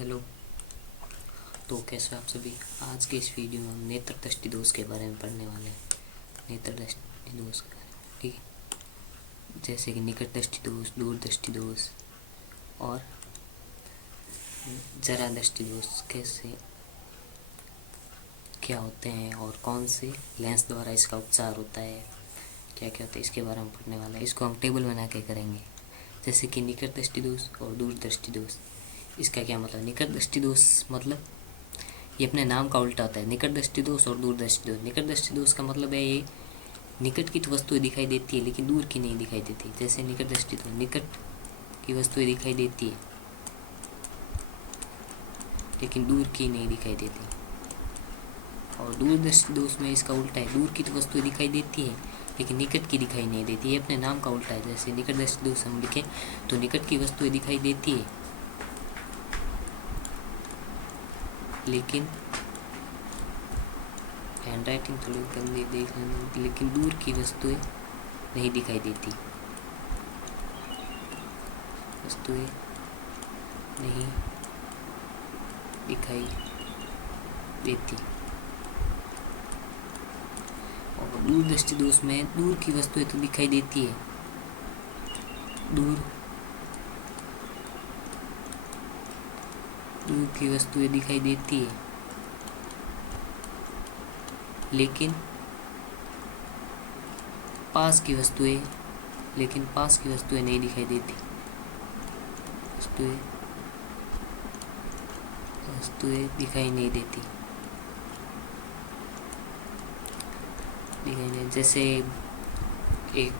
Hello. तो कैसे हो आप सभी। आज के इस वीडियो में हम नेत्र दृष्टि दोष के बारे में पढ़ने वाले हैं। नेत्र दृष्टि दोष के बारे में, ठीक है। जैसे कि निकट दृष्टि दोष, दूर दृष्टि दोष और जरा दृष्टि दोष कैसे क्या होते हैं और कौन से लेंस द्वारा इसका उपचार होता है, क्या क्या होता है, इसके बारे में पढ़ने वाला है। इसको हम टेबल बना के करेंगे। जैसे कि निकट दृष्टि दोष और दूर दृष्टि दोष, इसका क्या मतलब। निकट दृष्टि दोष मतलब ये अपने नाम का उल्टा होता है। निकट दृष्टि दोष और दूर दृष्टि दोष। निकट दृष्टि दोष का मतलब है ये निकट की तो वस्तुएं दिखाई देती है लेकिन दूर की नहीं दिखाई देती। जैसे निकट दृष्टि दोष, निकट की वस्तुएं दिखाई देती है लेकिन दूर की नहीं दिखाई देती। और दूर दृष्टि दोष में इसका उल्टा है, दूर की तो वस्तुएं दिखाई देती है लेकिन निकट की दिखाई नहीं देती। ये अपने नाम का उल्टा है। जैसे निकट दृष्टि दोष हम लिखें तो निकट की वस्तुएं दिखाई देती है लेकिन हैंड राइटिंग थोड़ी गंदी देख लेना, लेकिन दूर की वस्तुएं नहीं दिखाई देती। वस्तुएं नहीं दिखाई देती। और दूर दृष्टि दोष में दूर की वस्तुएं तो दिखाई देती है, दूर की वस्तुएं दिखाई देती है लेकिन पास की वस्तुएं नहीं दिखाई देती। वस्तुएं दिखाई नहीं देती। जैसे एक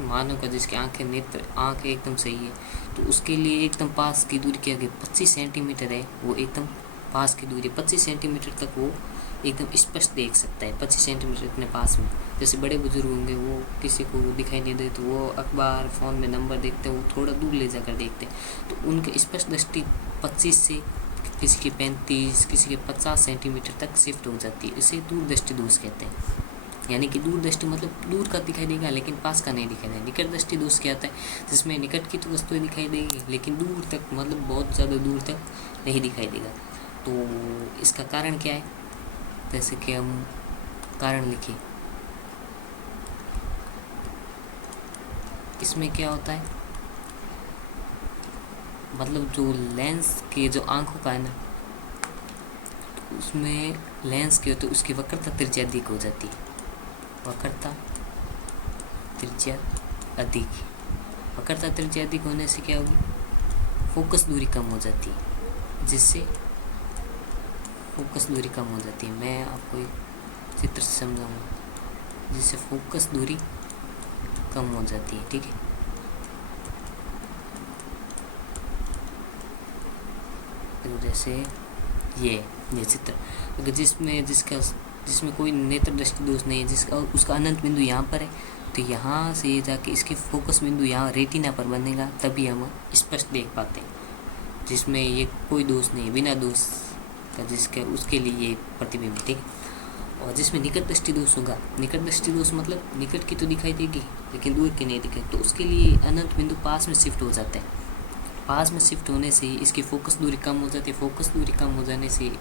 मानव का जिसके आंख एकदम सही है तो उसके लिए एकदम पास की दूरी के आगे 25 सेंटीमीटर है, वो एकदम पास की दूरी 25 सेंटीमीटर तक वो एकदम स्पष्ट देख सकता है। 25 सेंटीमीटर इतने पास में। जैसे बड़े बुजुर्ग होंगे, वो किसी को दिखाई नहीं दे तो वो अखबार फ़ोन में नंबर देखते हैं, वो थोड़ा दूर ले जाकर देखते हैं तो उनके स्पष्ट दृष्टि 25 से किसी के 35, किसी के 50 सेंटीमीटर तक शिफ्ट हो जाती है। इसे दूर दृष्टि दोष कहते हैं। यानी कि दूर दृष्टि मतलब दूर का दिखाई देगा लेकिन पास का नहीं दिखाई देगा। निकट दृष्टि दोष क्या होता है, जिसमें निकट की तो वस्तुएं दिखाई देगी लेकिन दूर तक मतलब बहुत ज़्यादा दूर तक नहीं दिखाई देगा। तो इसका कारण क्या है, जैसे कि हम कारण लिखें। इसमें क्या होता है, मतलब जो लेंस के जो आंखों का है ना, उसमें लेंस के होते उसकी वक्रता त्रिज्या अधिक हो जाती है। वक्रता त्रिज्या अधिक होने से क्या होगी, फोकस दूरी कम हो जाती है। जिससे फोकस दूरी कम हो जाती है। मैं आपको एक चित्र से समझाऊंगा जिससे फोकस दूरी कम हो जाती है, ठीक है। तो जैसे ये चित्र, अगर जिसमें कोई नेत्र दृष्टि दोष नहीं है, उसका अनंत बिंदु यहाँ पर है तो यहाँ से जाके इसके फोकस बिंदु यहाँ रेटिना पर बनेगा, तभी हम स्पष्ट देख पाते हैं। जिसमें ये कोई दोष नहीं है, बिना दोष का जिसका उसके लिए ये प्रतिबिंब, ठीक है। और जिसमें निकट दृष्टि दोष होगा, निकट दृष्टि दोष मतलब निकट की तो दिखाई देगी लेकिन दूर की नहीं दिखाई, तो उसके लिए अनंत बिंदु पास में शिफ्ट हो जाता है। पास में शिफ्ट होने से इसकी फोकस दूरी कम हो जाती है। फोकस दूरी कम हो जाने से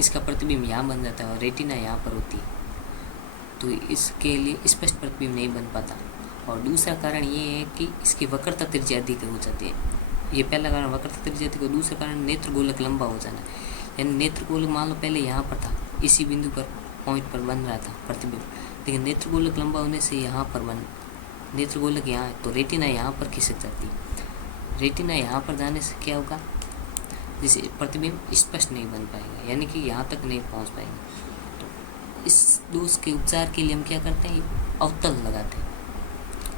इसका प्रतिबिंब यहाँ बन जाता है और रेटिना यहाँ पर होती है, तो इसके लिए स्पष्ट प्रतिबिंब नहीं बन पाता। और दूसरा कारण ये है कि इसकी वक्रता त्रिज्या अधिक हो जाती है। ये पहला कारण वक्रता त्रिज्या अधिक। दूसरा कारण नेत्र गोलक लंबा हो जाना, यानी नेत्र गोलक मान लो पहले यहाँ पर था, इसी बिंदु पर पॉइंट पर बन रहा था प्रतिबिंब, लेकिन नेत्र गोलक लंबा होने से यहाँ पर नेत्र गोलक यहाँ है तो रेटिना यहाँ पर खिसक जाती है। रेटिना यहाँ पर जाने से क्या होगा, जिसे प्रतिबिंब स्पष्ट नहीं बन पाएगा, यानी कि यहाँ तक नहीं पहुँच पाएगा। तो इस दोष के उपचार के लिए हम क्या करते हैं, अवतल लगाते हैं,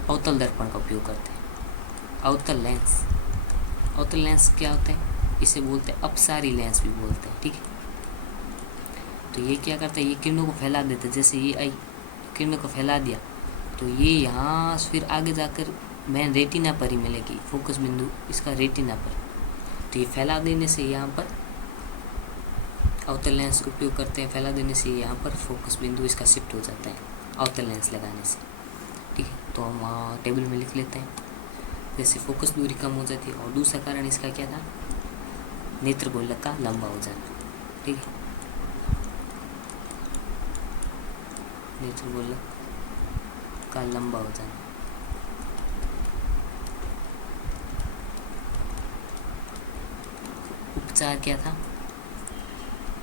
अवतल दर्पण का उपयोग करते हैं। अवतल लेंस क्या होता है, इसे बोलते हैं अपसारी लेंस भी बोलते हैं, ठीक है। तो ये क्या करता है, ये किरणों को फैला देता है। जैसे ये आई, किरणों को फैला दिया तो ये यहाँ फिर आगे जाकर मेन रेटिना पर ही मिलेगी, फोकस बिंदु इसका रेटिना पर। तो ये फैला देने से यहाँ पर अवतल लेंस का उपयोग करते हैं, फैला देने से यहाँ पर फोकस बिंदु इसका शिफ्ट हो जाता है अवतल लेंस लगाने से, ठीक है। तो हम वहाँ टेबल में लिख लेते हैं, जैसे फोकस दूरी कम हो जाती है। और दूसरा कारण इसका क्या था, नेत्र गोलक का लंबा हो जाना। ठीक है, नेत्र गोलक का लंबा हो जाना। उपचार क्या था?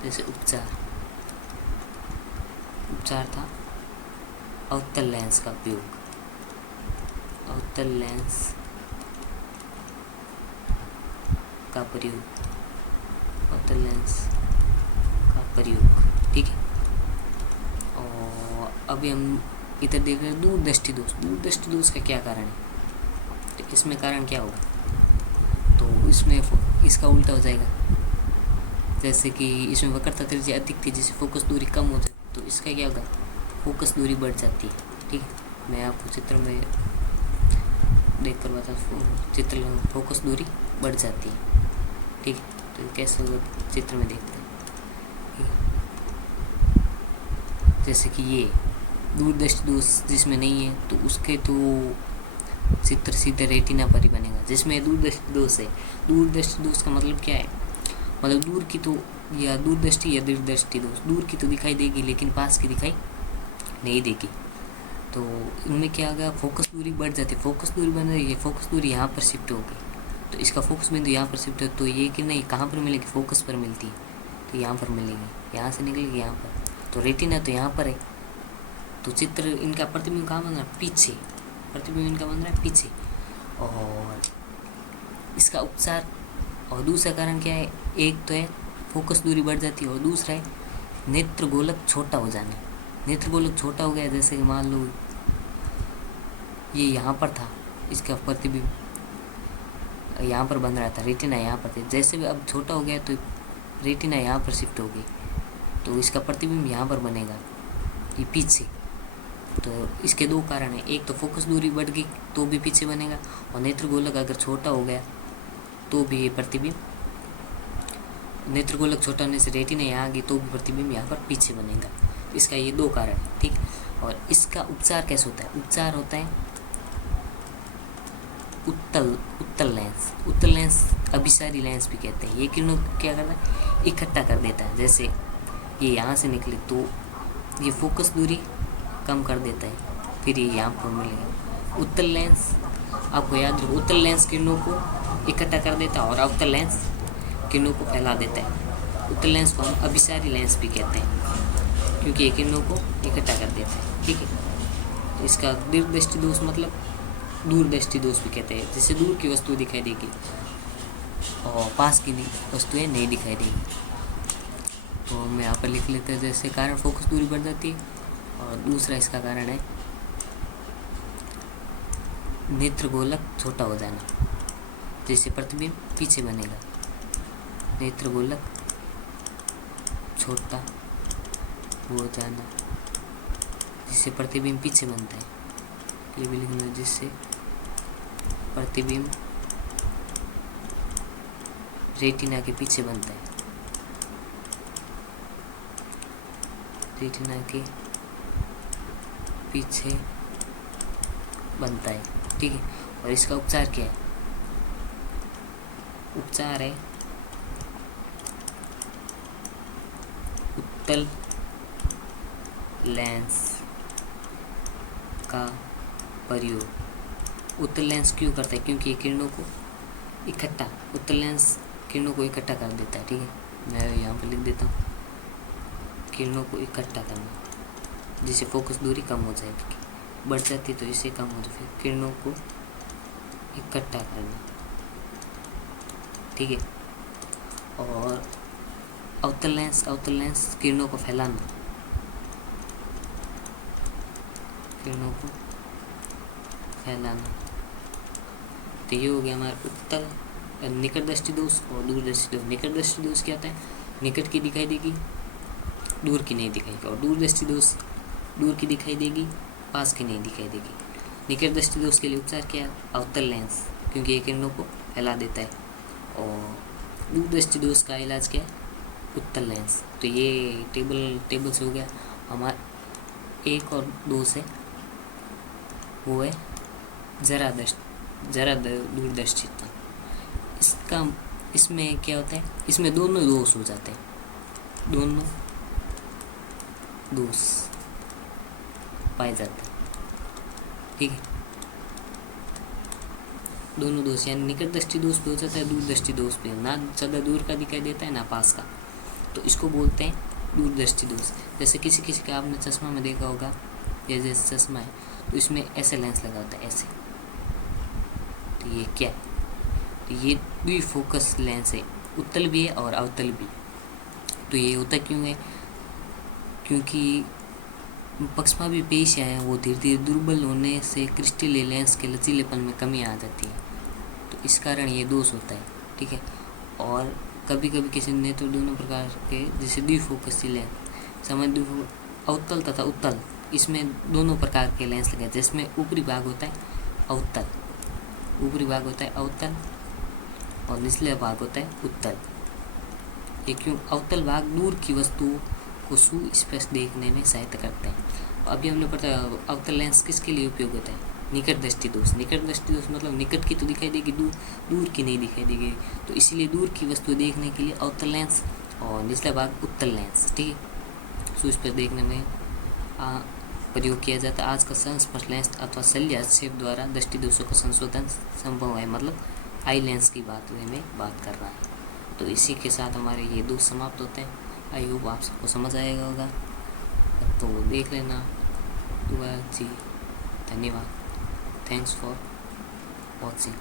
जैसे उपचार था अवतल लेंस का उपयोग। अवतल लेंस का प्रयोग, अवतल लेंस का प्रयोग। ठीक है, और अभी हम इधर देख रहे हैं दूरदृष्टि दोष। दूरदृष्टि दोष का क्या कारण है? तो इसमें कारण क्या होगा? तो इसमें इसका उल्टा हो जाएगा। जैसे कि इसमें वक्रता त्रिज्या अधिक थी, जिससे फोकस दूरी कम हो जाती, तो इसका क्या होगा? फोकस दूरी बढ़ जाती है। ठीक है, मैं आपको चित्र में देख कर बता, चित्र फोकस दूरी बढ़ जाती है। ठीक है, तो कैसे होगा चित्र में देखते हैं। जैसे कि ये दूरदृष्टि दोष जिसमें नहीं है, तो उसके तो चित्र सीधे रेटिना पर ही बनेगा। जिसमें दूरदृष्टि दोष है, दूरदृष्टि दोष का मतलब क्या है? मतलब दूर की तो, या दूरदृष्टि या दीर्घदृष्टि दोष, दूर की तो दिखाई देगी लेकिन पास की दिखाई नहीं देगी। तो इनमें क्या होगा? फोकस दूरी बढ़ जाती है। फोकस दूरी बन रही है, फोकस दूरी यहाँ पर शिफ्ट हो गई, तो इसका फोकस बिंदु यहाँ पर शिफ्ट हो, तो ये कि नहीं कहाँ पर मिलेगी? फोकस पर मिलती है, तो यहाँ पर मिलेगी, यहाँ से निकलेगी यहाँ पर। तो रेटिना तो यहाँ पर है, तो चित्र इनका प्रतिबिंब कहाँ बन रहा है? पीछे। प्रतिबिंब इनका बन रहा है पीछे। और इसका उपचार और दूसरा कारण क्या है? एक तो है फोकस दूरी बढ़ जाती है, और दूसरा है नेत्र गोलक छोटा हो जाना। नेत्र गोलक छोटा हो गया, जैसे कि मान लो ये यहाँ पर था, इसका प्रतिबिंब यहाँ पर बन रहा था, रेटिना यहाँ पर थी, जैसे भी अब छोटा हो गया तो रेटिना यहाँ पर शिफ्ट हो गई, तो इसका प्रतिबिंब यहाँ पर बनेगा, ये पीछे। तो इसके दो कारण हैं, एक तो फोकस दूरी बढ़ गई तो भी पीछे बनेगा, और नेत्र गोलक अगर छोटा हो गया तो भी ये प्रतिबिंब, नेत्र गोलक छोटा होने से रेटिना यहाँ आ गई तो भी प्रतिबिंब यहाँ पर पीछे बनेगा। इसका ये दो कारण है। ठीक, और इसका उपचार कैसे होता है? उपचार होता है उत्तल लेंस। उत्तल लेंस अभिसारी लेंस भी कहते हैं। ये किरणों को क्या करता है? इकट्ठा कर देता है। जैसे ये यहाँ से निकले तो ये फोकस दूरी कम कर देता है, फिर ये यहाँ पर मिलेगा। उत्तल लेंस आपको याद रखो, उत्तल लेंस किरणों को इकट्ठा कर देता है और अवतल लेंस किरणों को फैला देता है। उत्तल लेंस को हम अभिसारी लेंस भी कहते हैं, क्योंकि ये किरणों को इकट्ठा कर देता है। ठीक है, तो इसका दीर्घदृष्टि दोष मतलब दूरदृष्टि दोष भी कहते हैं, जिससे दूर की वस्तु दिखाई देगी और पास की वस्तुएं नहीं दिखाई देगी। तो हम यहाँ पर लिख लेते हैं, जैसे कारण फोकस दूरी बढ़ जाती है, और दूसरा इसका कारण है नेत्र गोलक छोटा हो जाना, जिससे प्रतिबिंब पीछे बनेगा। नेत्र गोलक छोटा हो जाना, जिससे प्रतिबिंब पीछे बनता है। ये भी लिखना, जिससे प्रतिबिंब रेटिना के पीछे बनता है, रेटिना के पीछे बनता है। ठीक है, और इसका उपचार क्या है? उपचार है उत्तल लेंस का प्रयोग। उत्तल लेंस क्यों करता है? क्योंकि ये किरणों को इकट्ठा, उत्तल लेंस किरणों को इकट्ठा कर देता है। ठीक है, मैं यहाँ पर लिख देता हूँ, किरणों को इकट्ठा करना, जिससे फोकस दूरी कम हो जाएगी, बढ़ जाती है तो इससे कम हो जाए, फिर किरणों को इकट्ठा करना। ठीक है, और अवतल लेंस किरणों को फैलाना, किरणों को फैलाना। तो ये हो गया हमारा उत्तल निकट दृष्टि दोष और दूरदृष्टि दोष। निकट दृष्टि दोष क्या होता है? निकट की दिखाई देगी, दूर की नहीं दिखाएगी, और दूरदृष्टि दोष दूर की दिखाई देगी, पास की नहीं दिखाई देगी। निकट दृष्टि दोष के लिए उपचार क्या है? अवतल लेंस, क्योंकि ये किरणों को फैला देता है। और दूरदृष्टि दोष का इलाज क्या है? उत्तल लेंस। तो ये टेबल से हो गया। हमारा एक और दोष है, वो है जरा दूरदर्शिता। इसमें क्या होता है, इसमें दोनों दोष हो जाते हैं, दोनों दोष पाए जाते हैं। ठीक है, दोनों दोष यानी निकट दृष्टि दोष भी हो जाता है, दूर दृष्टि दोष भी, ना ज़्यादा दूर का दिखाई देता है ना पास का, तो इसको बोलते हैं दूर दृष्टि दोष। जैसे किसी किसी का आपने चश्मा में देखा होगा, ये जैसे चश्मा है तो इसमें ऐसे लेंस लगा होता है ऐसे, तो ये क्या है, तो ये द्विफोकस लेंस है, उत्तल भी है और अवतल भी। तो ये होता क्यों है, क्योंकि पक्षमा भी पेश है वो धीरे धीरे दुर्बल होने से क्रिस्टलीय लेंस के लचीलेपन में कमी आ जाती है, तो इस कारण ये दोष होता है। ठीक है, और कभी कभी किसी नेत्र दोनों प्रकार के जैसे द्विफोकसी लेंस सामान्य अवतल तथा उत्तल, इसमें दोनों प्रकार के लेंस लगे, जिसमें ऊपरी भाग होता है अवतल, ऊपरी भाग होता है अवतल और निचले भाग होता है उत्तल। ये क्यों, अवतल भाग दूर की वस्तुओं को सुस्पष्ट देखने में सहायता करते हैं। अभी हमने पढ़ा अवतल लेंस किसके लिए उपयोग होता है, निकट दृष्टि दोष। निकट दृष्टि दोष मतलब निकट की तो दिखाई देगी, दूर की नहीं दिखाई देगी, तो इसीलिए दूर की वस्तु देखने के लिए अवतल लेंस और निचला भाग उत्तल लेंस, ठीक है, सुस्पष्ट देखने में प्रयोग किया जाता है। आज का संस्पर्श लेंस अथवा शल्य हस्तक्षेप द्वारा दृष्टि दोषों का संशोधन संभव है, मतलब आई लेंस की बात कर रहा है। तो इसी के साथ हमारे ये दोष समाप्त होते हैं। आई होप आप सबको समझ आएगा होगा, तो देख लेना। दुआ जी, धन्यवाद, थैंक्स फॉर वॉचिंग।